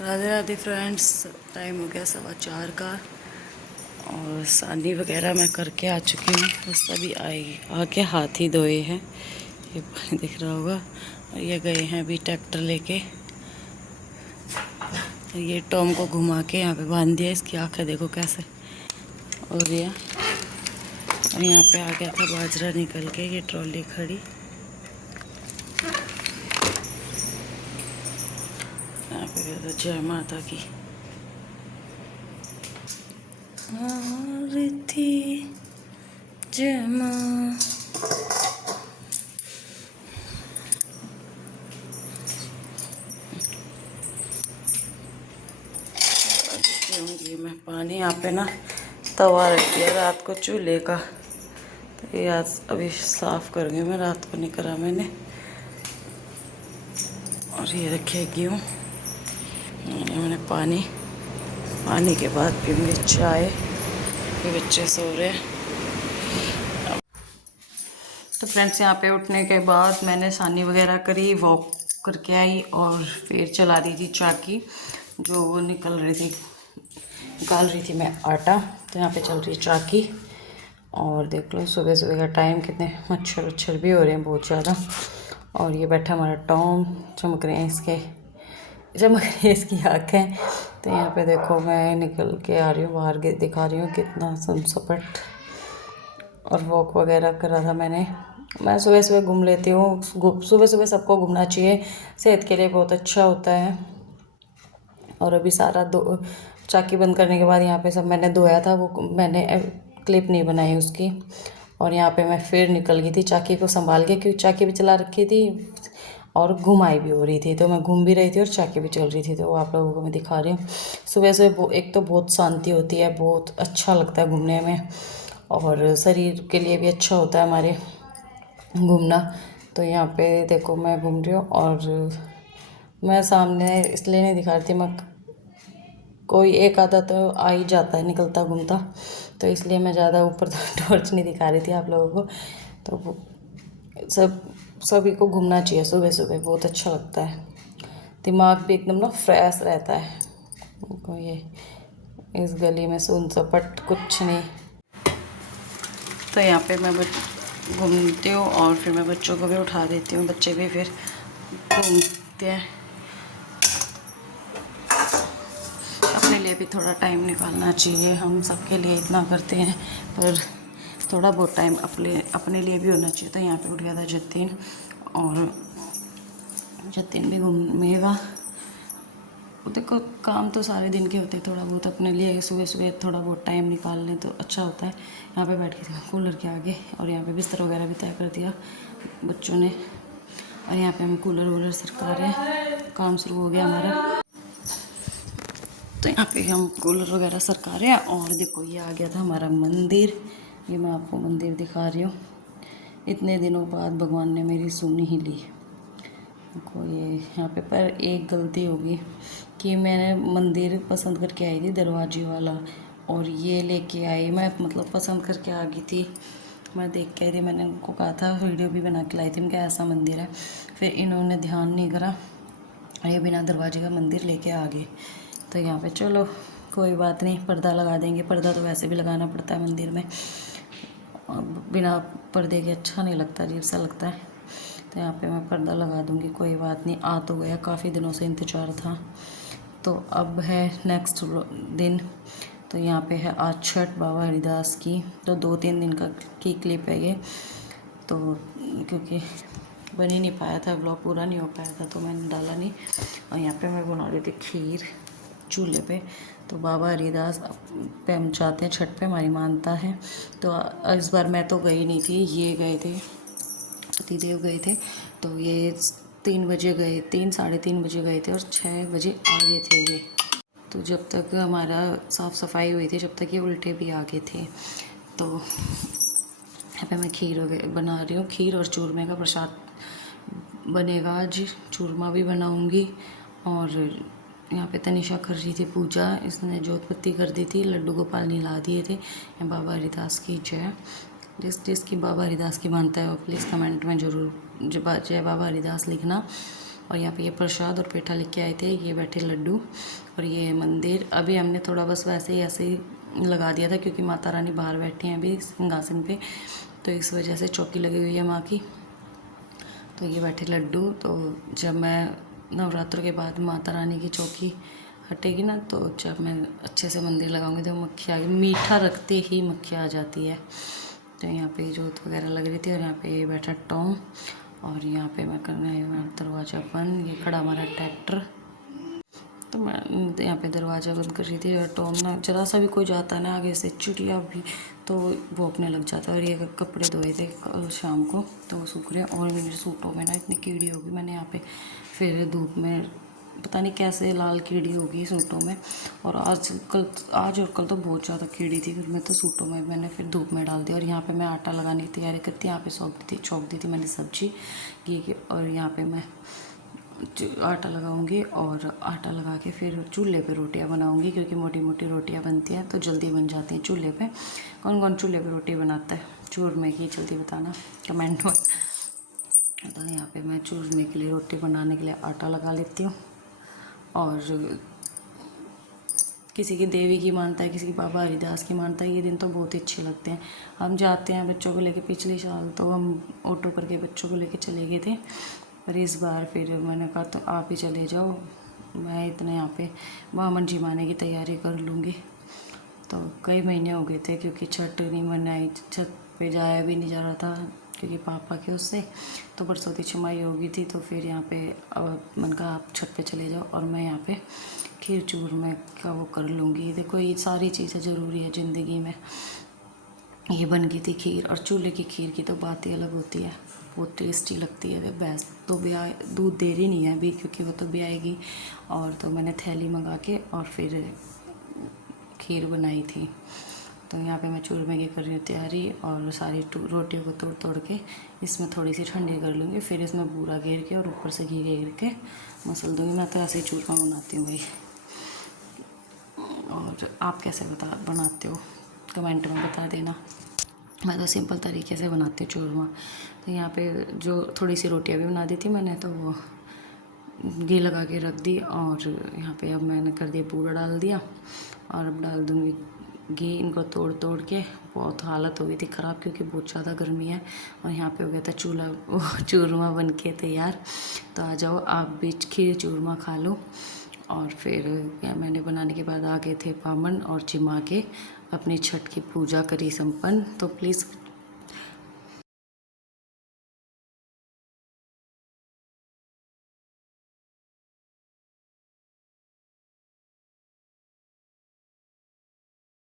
Radhe Radhe friends, time हो गया 4:15 का और सानी वगैरह मैं करके आ चुकी हूँ। बस अभी आके हाथ ही धोए हैं, ये पानी दिख रहा होगा। और ये गए हैं अभी ट्रैक्टर लेके। ये टॉम को घुमा के यहाँ पे बांध दिया, इसकी आँखें देखो कैसे हो रही है। और यहाँ पे आ गया था बाजरा निकल के, ये ट्रॉली खड़ी। यहाँ पे गया था जय माता की आरती, जय माँ। ये मैं पानी यहाँ पे ना तवा रख दिया रात को चूल्हे का, तो ये आज अभी साफ़ कर गई मैं, रात को नहीं करा मैंने। और ये रखे गेहूँ, मैंने पानी के बाद पीऊँगी चाय। ये बच्चे सो रहे हैं। तो फ्रेंड्स, यहाँ पे उठने के बाद मैंने सानी वगैरह करी, वॉक करके आई और फिर चला दी थी चाकी, जो वो निकाल रही थी मैं आटा। तो यहाँ पे चल रही है चाकी। और देख लो सुबह सुबह का टाइम, कितने मच्छर भी हो रहे हैं बहुत ज़्यादा। और ये बैठा हमारा टॉम, चमक रही है इसकी आँखें। तो यहाँ पे देखो मैं निकल के आ रही हूँ बाहर, दिखा रही हूँ कितना सपट। और वॉक वगैरह करा था मैं सुबह सुबह घूम लेती हूँ। सुबह सुबह सबको घूमना चाहिए, सेहत के लिए बहुत अच्छा होता है। और अभी सारा चाकी बंद करने के बाद यहाँ पे सब मैंने धोया था, वो मैंने क्लिप नहीं बनाई उसकी। और यहाँ पे मैं फिर निकल गई थी चाकी को संभाल के, क्योंकि चाकी भी चला रखी थी और घुमाई भी हो रही थी। तो मैं घूम भी रही थी और चाकी भी चल रही थी, तो वो आप लोगों को मैं दिखा रही हूँ। सुबह सुबह एक तो बहुत शांति होती है, बहुत अच्छा लगता है घूमने में, और शरीर के लिए भी अच्छा होता है हमारे घूमना। तो यहाँ पे देखो मैं घूम रही हूँ, और मैं सामने इसलिए नहीं दिखा रही थी, मैं कोई एक आधा तो आ ही जाता है निकलता घूमता, तो इसलिए मैं ज़्यादा ऊपर टॉर्च नहीं दिखा रही थी आप लोगों को। तो सभी को घूमना चाहिए सुबह सुबह, बहुत अच्छा लगता है, दिमाग भी एकदम ना फ्रेश रहता है। को ये इस गली में सुन सपट कुछ नहीं। तो यहाँ पे मैं घूमती हूँ और फिर मैं बच्चों को भी उठा देती हूँ, बच्चे भी फिर घूमते हैं। अपने लिए भी थोड़ा टाइम निकालना चाहिए, हम सबके लिए इतना करते हैं, पर थोड़ा बहुत टाइम अपने लिए भी होना चाहिए। तो यहाँ पे उठ गया था जतिन, और जतिन भी घूमेगा। देखो काम तो सारे दिन के होते हैं, थोड़ा बहुत अपने लिए सुबह सुबह थोड़ा बहुत टाइम निकाल लें तो अच्छा होता है। यहाँ पे बैठ के कूलर के आगे, और यहाँ पे बिस्तर वगैरह भी तय कर दिया बच्चों ने। और यहाँ पे हम कूलर वूलर सरका रहे हैं, काम शुरू हो गया हमारा। तो यहाँ पे हम कूलर वगैरह सरका रहे हैं। और देखो ये आ गया था हमारा मंदिर, ये मैं आपको मंदिर दिखा रही हूँ। इतने दिनों बाद भगवान ने मेरी सुन ही ली। देखो ये यहाँ पे, पर एक गलती होगी कि मैंने मंदिर पसंद करके आई थी दरवाजे वाला, और ये लेके आई मैं, मतलब पसंद करके आ गई थी, मैं देख के आई थी। मैंने उनको कहा था, वीडियो भी बना के लाई थी मैं, ऐसा मंदिर है। फिर इन्होंने ध्यान नहीं करा, ये बिना दरवाजे का मंदिर लेके आ गए। तो यहाँ पे चलो कोई बात नहीं, पर्दा लगा देंगे। पर्दा तो वैसे भी लगाना पड़ता है मंदिर में, और बिना पर्दे के अच्छा नहीं लगता, अजीब सा लगता है। तो यहाँ पे मैं पर्दा लगा दूँगी, कोई बात नहीं। आ तो गया, काफ़ी दिनों से इंतज़ार था। तो अब है नेक्स्ट दिन। तो यहाँ पे है आज छठ बाबा हरिदास की, तो 2-3 दिन की क्लिप है ये। तो क्योंकि बन ही नहीं पाया था, ब्लॉग पूरा नहीं हो पाया था, तो मैंने डाला नहीं। और यहाँ पे मैं बना रही थी खीर चूल्हे पे। तो बाबा हरिदास पे हम जाते हैं छठ पे, हमारी मानता है। तो इस बार मैं तो गई नहीं थी, ये गए थे, पतिदेव गए थे। तो ये 3 बजे गए, 3-3:30 बजे गए थे, और 6 बजे आ गए थे ये। तो जब तक हमारा साफ़ सफाई हुई थी, जब तक ये उल्टे भी आ गए थे। तो यहाँ पे मैं खीर बना रही हूँ, खीर और चूरमे का प्रसाद बनेगा आज। चूरमा भी बनाऊँगी। और यहाँ पे तनिषा कर रही थी पूजा, इसने जोत बत्ती कर दी थी, लड्डू गोपाल नला दिए थे। बाबा हरिदास की जय। जिसकी बाबा हरिदास की मानता है वो प्लीज़ कमेंट में ज़रूर जय बाबा हरिदास लिखना। और यहाँ पे ये प्रसाद और पेठा लिख के आए थे, ये बैठे लड्डू और ये मंदिर। अभी हमने थोड़ा बस वैसे ही ऐसे ही लगा दिया था क्योंकि माता रानी बाहर बैठी हैं अभी सिंहासन पे, तो इस वजह से चौकी लगी हुई है माँ की। तो ये बैठे लड्डू। तो जब मैं नवरात्रों के बाद माता रानी की चौकी हटेगी ना, तो जब मैं अच्छे से मंदिर लगाऊंगी तो मक्खी आएगी, मीठा रखते ही मक्खी आ जाती है। तो यहाँ पे जोत वगैरह लग रही थी और यहाँ पे बैठा टॉम और यहाँ पे मैं करना है दरवाज़ा बंद। ये खड़ा हमारा ट्रैक्टर, तो मैं यहाँ पे दरवाज़ा बंद कर रही थी और टॉम ना ज़रा सा भी कोई जाता है ना आगे से चिड़िया भी, तो भौंकने लग जाता है। और ये कपड़े धोए थे कल शाम को तो वो सूख रहे हैं और मेरे सूटों में ना इतनी कीड़ी होगी। मैंने यहाँ पे फिर धूप में पता नहीं कैसे लाल कीड़ी होगी सूटों में, और आज और कल तो बहुत ज़्यादा कीड़ी थी। फिर मैं तो सूटों में मैंने फिर धूप में डाल दिया। और यहाँ पे मैं आटा लगाने की तैयारी करती, यहाँ पे छौंक दी थी मैंने सब्जी घी की। और यहाँ पे मैं आटा लगाऊंगी और आटा लगा के फिर चूल्हे पे रोटियां बनाऊंगी, क्योंकि मोटी मोटी रोटियां बनती हैं तो जल्दी बन जाती हैं चूल्हे पे। कौन कौन चूल्हे पे रोटी बनाता है चूरमे की, जल्दी बताना कमेंट में। तो यहाँ पे मैं चूरमे के लिए रोटी बनाने के लिए आटा लगा लेती हूँ। और किसी की देवी की मानता है, किसी की बाबा हरिदास की मानता है। ये दिन तो बहुत ही अच्छे लगते हैं। हम जाते हैं बच्चों को लेके, पिछले साल तो हम ऑटो करके बच्चों को लेके चले गए थे, पर इस बार फिर मैंने कहा तो आप ही चले जाओ, मैं इतने यहाँ पे मामन जी माने की तैयारी कर लूँगी। तो कई महीने हो गए थे क्योंकि छठ नहीं मनाई, छत पे जाया भी नहीं जा रहा था क्योंकि पापा के उससे, तो बरसौती छमाई हो गई थी। तो फिर यहाँ पे अब मन कहा आप छत पे चले जाओ और मैं यहाँ पे खीर चूरमा का वो कर लूँगी। देखो ये सारी चीज़ें ज़रूरी है ज़िंदगी में। ये बन गई थी खीर, और चूल्हे की खीर की तो बात ही अलग होती है, बहुत टेस्टी लगती है। भैंस तो ब्याह दूध दे रही नहीं है अभी क्योंकि वो तो ब्याएगी। और तो मैंने थैली मंगा के और फिर खीर बनाई थी। तो यहाँ पे मैं चूरमे की कर रही हूँ तैयारी, और सारी रोटियों को तोड़ तोड़ के इसमें थोड़ी सी ठंडी कर लूँगी, फिर इसमें बूरा घेर के और ऊपर से घी घेर के मसल दूँगी। मैं तो ऐसे ही चूरमा बनाती हूँ भाई। और आप कैसे बनाते हो कमेंट में बता देना। मैं तो सिंपल तरीके से बनाती हूँ चूरमा। तो यहाँ पे जो थोड़ी सी रोटियाँ भी बना दी थी मैंने, तो वो घी लगा के रख दी। और यहाँ पे अब मैंने कर दिया बूरा डाल दिया, और अब डाल दूँगी घी। इनको तोड़ तोड़ के बहुत हालत हो गई थी ख़राब क्योंकि बहुत ज़्यादा गर्मी है। और यहाँ पे हो गया था चूरमा बन के तैयार। तो आ जाओ आप भी खीर चूरमा खा लो। और फिर मैंने बनाने के बाद आ गए थे बामन और चिमा के अपनी छठ की पूजा करी संपन्न। तो प्लीज़